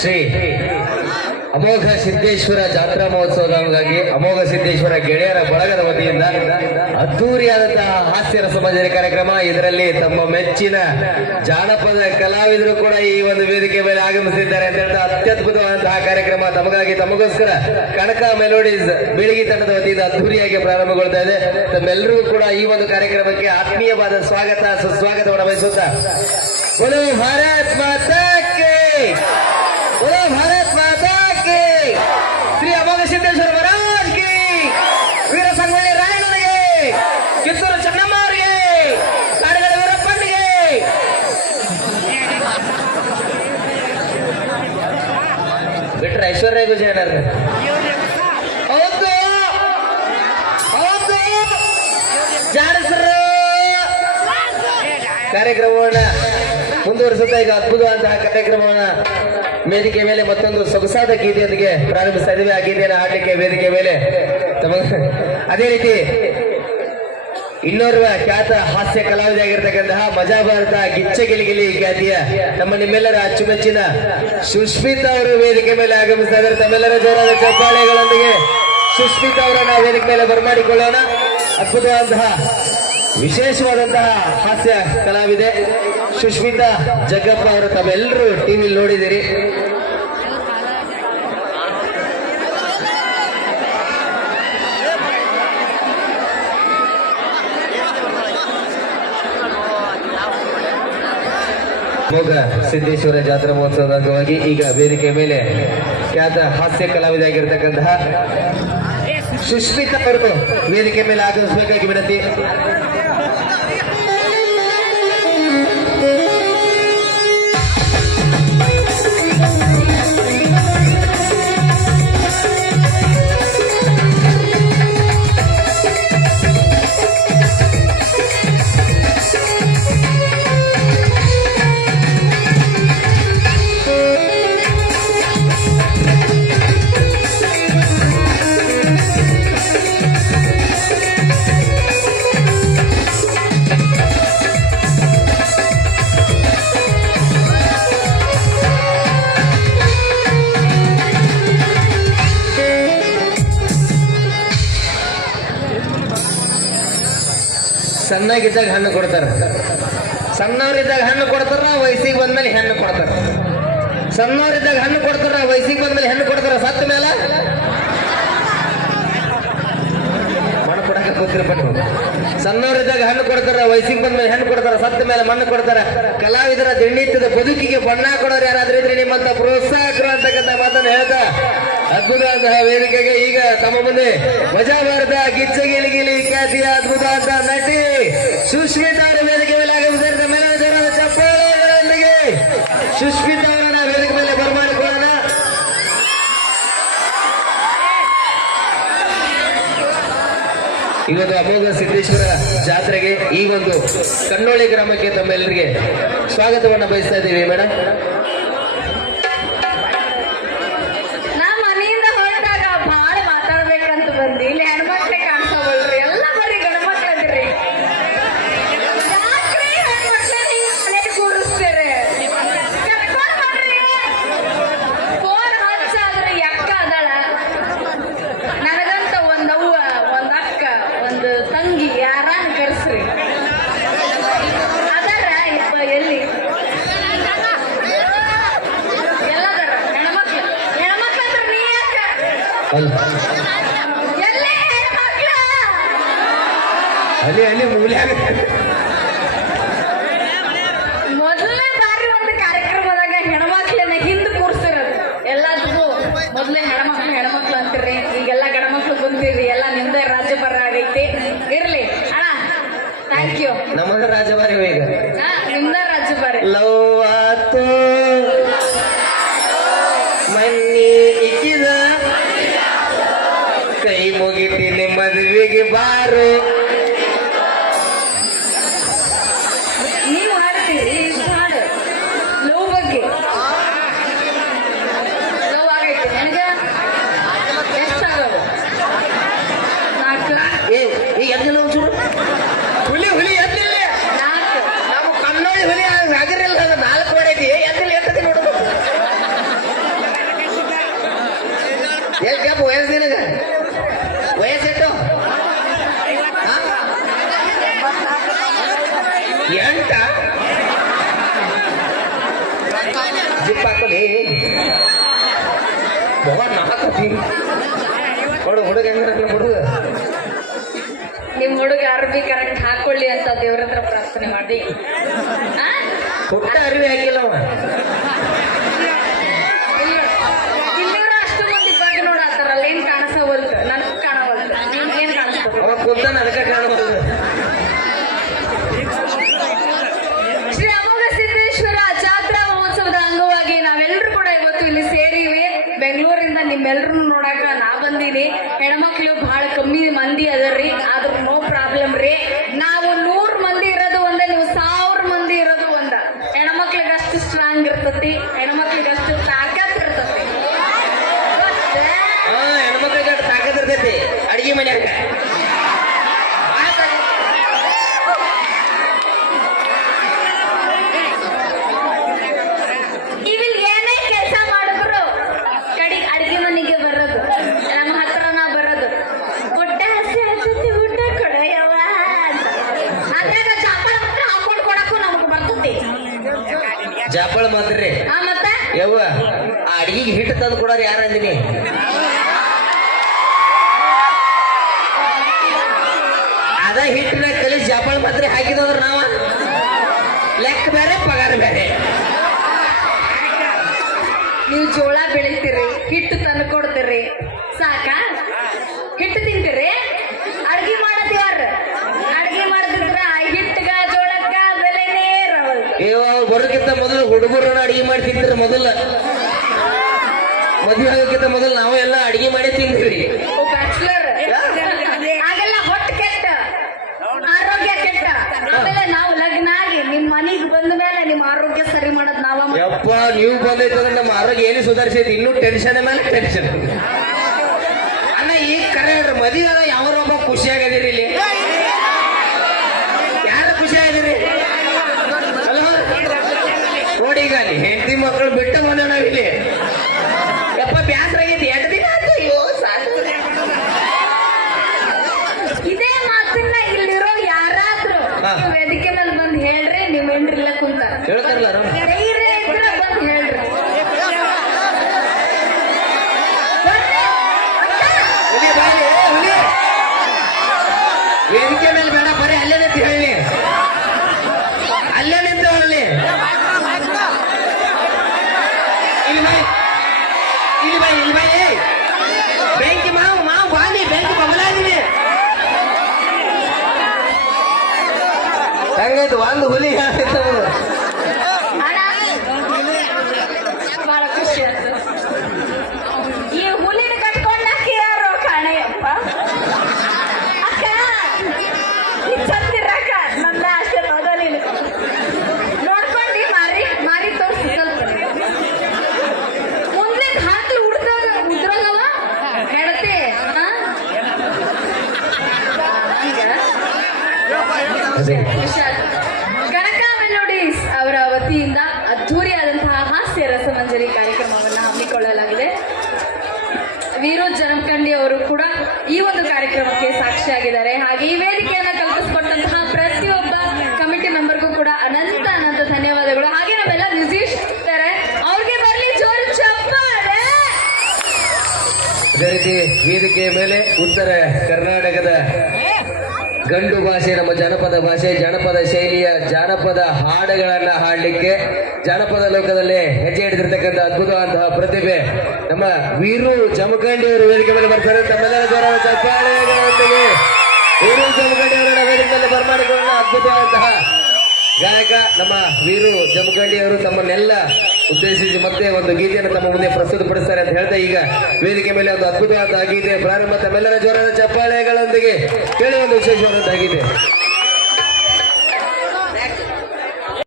ಶ್ರೀ ಅಮೋಘ ಸಿದ್ದೇಶ್ವರ ಜಾತ್ರಾ ಮಹೋತ್ಸವದ ಅಂಗವಾಗಿ ಅಮೋಘ ಸಿದ್ದೇಶ್ವರ ಗೆಳೆಯರ ಬಳಗದ ವತಿಯಿಂದ ಅದ್ದೂರಿಯಾದಂತಹ ಹಾಸ್ಯ ರಸಭಂಜನೆ ಕಾರ್ಯಕ್ರಮ. ಇದರಲ್ಲಿ ತಮ್ಮ ಮೆಚ್ಚಿನ ಜಾನಪದ ಕಲಾವಿದರು ಕೂಡ ಈ ಒಂದು ವೇದಿಕೆ ಮೇಲೆ ಆಗಮಿಸಿದ್ದಾರೆ ಅಂತ ಹೇಳ್ತಾ ಅತ್ಯದ್ಭುತವಾದಂತಹ ಕಾರ್ಯಕ್ರಮ. ತಮಗಾಗಿ ತಮಗೋಸ್ಕರ ಕನಕ ಮೆಲೋಡೀಸ್ ಬೆಳಗಿ ತಂಡದ ವತಿಯಿಂದ ಅದ್ದೂರಿಯಾಗಿ ಪ್ರಾರಂಭಗೊಳ್ತಾ ಇದೆ. ತಮ್ಮೆಲ್ಲರೂ ಕೂಡ ಈ ಒಂದು ಕಾರ್ಯಕ್ರಮಕ್ಕೆ ಆತ್ಮೀಯವಾದ ಸ್ವಾಗತ, ಸುಸ್ವಾಗತವನ್ನು ಬಯಸುತ್ತಾ. ಭಾರತ್ ಮಾತಾ ಬಿಟ್ರೆ ಐಶ್ವರ್ಯ ಜಾಡಸರು ಕಾರ್ಯಕ್ರಮವನ್ನ ಮುಂದುವರಿಸುತ್ತಾ ಈಗ ಅದ್ಭುತವಾದಂತಹ ಕಾರ್ಯಕ್ರಮವನ್ನ ವೇದಿಕೆ ಮೇಲೆ ಮತ್ತೊಂದು ಸೊಗಸಾದ ಗೀತೆಯೊಂದಿಗೆ ಪ್ರಾರಂಭಿಸ್ತಾ ಇದ್ದೀವಿ. ಆ ಗೀತೆಯನ್ನು ಹಾಡಲಿಕ್ಕೆ ವೇದಿಕೆ ಮೇಲೆ ಅದೇ ರೀತಿ ಇನ್ನೋರ್ವ ಖ್ಯಾತ ಹಾಸ್ಯ ಕಲಾವಿದಾಗಿರ್ತಕ್ಕಂತಹ ಮಜಾ ಭಾರತ ಗಿಚ್ಚ ಗಿಲಿಗಿಲಿ ಖ್ಯಾತಿಯ ನಮ್ಮ ನಿಮ್ಮೆಲ್ಲರ ಅಚ್ಚುಮೆಚ್ಚಿನ ಸುಷ್ಮಿತಾ ಅವರು ವೇದಿಕೆ ಮೇಲೆ ಆಗಮಿಸ್ತಾ ಇದ್ದಾರೆ. ತಮ್ಮೆಲ್ಲರ ಜೋರಾದ ಚಪ್ಪಾಳೆಗಳೊಂದಿಗೆ ಸುಷ್ಮಿತಾ ಅವರನ್ನ ವೇದಿಕೆ ಮೇಲೆ ಬರಮಾಡಿಕೊಳ್ಳೋಣ. ಅದ್ಭುತವಾದಂತಹ, ವಿಶೇಷವಾದಂತಹ ಹಾಸ್ಯ ಕಲಾವಿದೆ ಸುಷ್ಮಿತಾ ಜಗ್ಗಪ್ಪ ಅವರು. ತಾವೆಲ್ಲರೂ ಟಿವಿಲಿ ನೋಡಿದಿರಿ ಮೋಗ ಸಿದ್ದೇಶ್ವರ ಜಾತ್ರಾ ಮಹೋತ್ಸವದ ಅಂಗವಾಗಿ ಈಗ ವೇದಿಕೆ ಮೇಲೆ ಖ್ಯಾತ ಹಾಸ್ಯ ಕಲಾವಿದಾಗಿರ್ತಕ್ಕಂತಹ ಸುಷ್ಮಿತಾ ಅವರು ವೇದಿಕೆ ಮೇಲೆ ಆಗಮಿಸಬೇಕಾಗಿ ವಿನಂತಿ. ಸಣ್ಣಗಿದ್ದಾಗ ಹಣ್ಣು ಕೊಡ್ತಾರೆ. ಸಣ್ಣವರಿದ್ದಾಗ ಹಣ್ಣು ಕೊಡ್ತಾರ ವಯಸ್ಸಿಗೆ ಬಂದ್ಮೇಲೆ ಹೆಣ್ಣು ಕೊಡ್ತಾರ. ಸಣ್ಣವರಿದ್ದಾಗ ಹಣ್ಣು ಕೊಡ್ತಾರ ವಯಸ್ಸಿಗೆ ಬಂದ್ಮೇಲೆ ಹೆಣ್ಣು ಕೊಡ್ತಾರ, ಸತ್ತ ಮೇಲೆ? ಮಣ್ಣು ಕೊಡಕ್ಕೆ ಕೂತಿರ್ಬೇಕು ಸಣ್ಣವರಿದ್ದಾಗ ಹಣ್ಣು ಕೊಡ್ತಾರ, ವಯಸ್ಸಿಗೆ ಬಂದ್ಮೇಲೆ ಹೆಣ್ಣು ಕೊಡ್ತಾರ, ಸತ್ತ ಮೇಲೆ ಮಣ್ಣು ಕೊಡ್ತಾರ. ಕಲಾವಿದರ ದಿನನಿತ್ಯದ ಬದುಕಿಗೆ ಬಣ್ಣ ಕೊಡೋರು ಯಾರಾದ್ರೂ ಇದ್ರೆ ನಿಮ್ಮಂತ ಪ್ರೋತ್ಸಾಹಕರು ಅಂತಕ್ಕಂಥ ಮಾತನ್ನು ಹೇಳ್ತಾ ಅದ್ಭುತವಾದಂತಹ ವೇದಿಕೆಗೆ ಈಗ ತಮ್ಮ ಮುಂದೆ ಮಜಾ ಭಾರತ ಗಿಚ್ಚ ಗಿಲಿಗಿಲಿ ಖ್ಯಾತಿಯ ಅದ್ಭುತ ಅಂತ ನಟಿ ಸುಶ್ಮಿತಾ ಅವರ ವೇದಿಕೆ ಮೇಲೆ ಆಗಮಿಸಿದ ಮೇಲೆ ಜನರ ಚಪ್ಪಾಳೆಗಳೊಂದಿಗೆ ಸುಶ್ಮಿತಾ ಅವರನ್ನ ವೇದಿಕೆ ಮೇಲೆ ಬರಮಾಡಿಕೊಳ್ಳೋಣ ಇವತ್ತು ಅಮೋಘ ಸಿದ್ದೇಶ್ವರ ಜಾತ್ರೆಗೆ ಈ ಒಂದು ಕಣ್ಣೋಳಿ ಗ್ರಾಮಕ್ಕೆ ತಮ್ಮೆಲ್ಲರಿಗೆ ಸ್ವಾಗತವನ್ನು ಬಯಸ್ತಾ ಇದ್ದೀವಿ ಮೇಡಮ್ ಅಲ್ಲಿ ಅಲ್ಲಿ ಮೂಲ್ಯಾಗ ಮೊದಲನೇ ಬಾರಿ ಒಂದು ಕಾರ್ಯಕ್ರಮದಾಗ ಹೆಣ್ಮಕ್ಳನ್ನ ಹಿಂದೆ ಕೂರ್ಸಿರೋದು. ಎಲ್ಲದಕ್ಕೂ ಮೊದಲೇ ಹೆಣ್ಮಕ್ಳು ಹೆಣ್ಮಕ್ಳು ಅಂತೀರಿ ಈಗೆಲ್ಲ ಗಂಡ್ಮಕ್ಳು ಬಂದಿರಿ ಎಲ್ಲ ನಿಮ್ದೇ ರಾಜ್ಯಭಾರ ಆಗೈತಿ ಇರ್ಲಿ ಅಣ್ಣ ಥ್ಯಾಂಕ್ ಯು ನಮ್ಮ ರಾಜಭಾರಿ ಈಗ ನಿಮ್ದ ರಾಜ್ಯಭಾರ ಲವ್ ಆತು ಮನ್ನಿ ಇಕ್ಕಿದ. ಕೈ ಮುಗಿತೀನಿ ಮದುವೆಗೆ ಬಾರು. ಹುಡುಗ ಹೆಂಗ ಹುಡುಗ ನಿಮ್ ಹುಡುಗ ಅರ್ಬಿ ಕರೆಕ್ಟ್ ಹಾಕೊಳ್ಳಿ ಅಂತ ದೇವ್ರ ಹತ್ರ ಪ್ರಾರ್ಥನೆ ಮಾಡಿ. ಹುಟ್ಟ ಅರಿವಿ ಹಾಕಿಲ್ಲ ಅವ. ಅಷ್ಟು ಮಂದಿ ಬಗ್ಗೆ ನೋಡತ್ತಾರಲ್ಲ ಏನ್ ಕಾಣಿಸವಲ್ತು ನನಗೂ ಕಾಣವಲ್ತು. ಏನ್ ಕಾಣಿಸ್ತದೆ ಅವ ಕುಂತಾನ ಅದಕ್ಕೆ ಕಾಣಬಹುದು ಶ್ರೀ ಅಮೋಘ ಸಿದ್ದೇಶ್ವರ ಜಾತ್ರಾ ಮಹೋತ್ಸವದ ಅಂಗವಾಗಿ ನಾವೆಲ್ಲರೂ ಕೂಡ ಇವತ್ತು ಇಲ್ಲಿ ಸೇರಿವಿ ಬೆಂಗಳೂರಿಂದ ನಿಮ್ಮೆಲ್ಲರೂ ನೋಡಾಕ ನಾ ಬಂದೀನಿ ಹೆಣ್ಮಕ್ಳು ಬಹಳ ಕಮ್ಮಿ ಮಂದಿ ಅದರ್ರಿ ಆದ್ರೂ ನೋ ಪ್ರಾಬ್ಲಮ್ ರೀ ನಾವು ನೂರ್ ಮಂದಿ ಇರೋದು ಒಂದ ನೀವು ಸಾವಿರ ಮಂದಿ ಇರೋದು ಒಂದ ಹೆಣ್ಮಕ್ಳಿಗೆ ಅಷ್ಟು ಸ್ಟ್ರಾಂಗ್ ಇರ್ತತಿ ಹೆಣ್ಮಕ್ಳಿಗೆ ಅಷ್ಟು ತಾಕತ್ ಇರ್ತತಿ ಮತ್ತೆ ಹಾ ಹೆಣ್ಮಕ್ಳಿಗೆ ಅಷ್ಟ್ ತಾಕತ್ ಇರ್ತೈತಿ ಅಡಿಗೆ ಮನ್ಯಾಗ ನೀವಿಲ್ ಏನೇ ಕೆಲಸ ಮಾಡಿದ್ರು ಕಡಿ ಅಡಿಗೆ ಮನೆಗೆ ಬರೋದು ನಮ್ಮ ಹತ್ರನ ಬರೋದು ಊಟ ಹಸಿ ಹಚ್ಚತಿ ಊಟ ಕೊಡ ಯವ್ವ ಅಂತ. ಅದ್ರಾಗ ಚಾಪಳ ಮಾತ್ರ ಹಾಕೊಂಡು ಕೊಡಕ್ಕೂ ನಮಗ್ ಬರ್ತತಿ ಜಾಪಳ ಮಾತ್ರಿ ಆ ಮತ್ತೆ ಯವ್ವ, ಆ ಹಿಟ್ ತಂದು ಕೊಡೋರು ಯಾರು ಅಂದಿನಿ? ಅದ ಹಿಟ್ಟಿನ ಕಲಿ ಜಾಪಳ ಮಾತ್ರ ಹಾಕಿದವ್ರು ನಾವ. ಲೆಕ್ಕ ಬೇರೆ, ಪಗಾರ ಬೇರೆ. ನೀವು ಜೋಳ ಬೆಳಿತೀರಿ, ಹಿಟ್ಟು ತಂದು ಕೊಡ್ತೀರಿ. ಸಾಕ? ಹಿಟ್ಟು ತಿಂತೀರಿ? ಅಯ್ಯೋ ಬರೋಕ್ಕಿಂತ ಮೊದಲು ಹುಡುಗರನ್ನ ಅಡಿಗೆ ಮಾಡಿ ತಿಂತಾರೆ ಮೊದಲ. ಮದುವೆ ಆಗೋಕ್ಕಿಂತ ಮೊದಲು ನಾವು ಎಲ್ಲ ಅಡಿಗೆ ಮಾಡಿ ನಾವು ನಾವ ಯಪ್ಪ ನೀವು ಬಂದೈತಂದ್ರೆ ನಮ್ಮ ಆರೋಗ್ಯ ಏನು ಸುಧಾರಿಸೈತಿ? ಇನ್ನೂ ಟೆನ್ಷನ್ ಮೇಲೆ ಟೆನ್ಷನ್ ಅಣ್ಣ ಈಗ ಕರೆ ಹೇಳ್ರಿ ಮದುವೆ ಯಾವ ಒಬ್ಬ ಖುಷಿಯಾಗದಿರಿ ಇಲ್ಲಿ. ಅಲ್ಲಿ ಹೆಂಡತಿ ಮಕ್ಕಳು ಬಿಟ್ಟು ಹಂಗಾಯ್ತು ಒಂದು ಹುಲಿ ಹೇಳಿತ್ತು ವಿರೋಧ್ ಜನಕಂಡಿ ಅವರು ಕೂಡ ಈ ಒಂದು ಕಾರ್ಯಕ್ರಮಕ್ಕೆ ಸಾಕ್ಷಿಯಾಗಿದ್ದಾರೆ. ಹಾಗೆ ಈ ವೇದಿಕೆಯನ್ನ ಕಲ್ಪಿಸಿಕೊಟ್ಟಂತಹ ಪ್ರತಿಯೊಬ್ಬ ಕಮಿಟಿ ಮೆಂಬರ್ಗೂ ಕೂಡ ಅನಂತ ಅನಂತ ಧನ್ಯವಾದಗಳು. ಹಾಗೆ ನಾವೆಲ್ಲ ನಿರ್ದೇಶಿಸುತ್ತಾರೆ ಅವ್ರಿಗೆ ಬರಲಿ ಜೋರು ಚಪ್ಪಾಳೆ! ವೇದಿಕೆಯ ಮೇಲೆ ಉತ್ತರ ಕರ್ನಾಟಕದ ಗಂಡು ಭಾಷೆ, ನಮ್ಮ ಜನಪದ ಭಾಷೆ, ಜನಪದ ಶೈಲಿಯ ಜಾನಪದ ಹಾಡುಗಳನ್ನ ಹಾಡಲಿಕ್ಕೆ, ಜಾನಪದ ಲೋಕದಲ್ಲಿ ಹೆಜ್ಜೆ ಹಿಡಿದಿರ್ತಕ್ಕಂಥ ಅದ್ಭುತವಾದಂತಹ ಪ್ರತಿಭೆ ನಮ್ಮ ವೀರು ಜಮಖಂಡಿ ಅವರು ವೇದಿಕೆ ಮೇಲೆ ಬರ್ತಾರೆ. ತಮ್ಮೆಲ್ಲರ ಗೌರವ ವೀರು ಜಮಖಂಡಿ ಅವರ ವೇದಿಕೆ ಮೇಲೆ ಬರಮಾಡಿಕೊಳ್ಳೋಣ ಅದ್ಭುತವಾದಂತಹ ಗಾಯಕ ನಮ್ಮ ವೀರು ಜಮಗಡಿ ಅವರು ತಮ್ಮನ್ನೆಲ್ಲ ಉದ್ದೇಶಿಸಿ ಮತ್ತೆ ಒಂದು ಗೀತೆಯನ್ನು ತಮ್ಮ ಮುಂದೆ ಪ್ರಸ್ತುತಪಡಿಸ್ತಾರೆ ಅಂತ ಹೇಳ್ತಾ ಈಗ ವೇದಿಕೆ ಮೇಲೆ ಒಂದು ಅದ್ಭುತವಾದ ಗೀತೆ ಪ್ರಾರಂಭ. ತಮ್ಮೆಲ್ಲರ ಜೋರಾದ ಚಪ್ಪಾಳೆಗಳೊಂದಿಗೆ ಕೇಳುವ ಒಂದು ವಿಶೇಷವಾದಂತಹ ಗೀತೆ.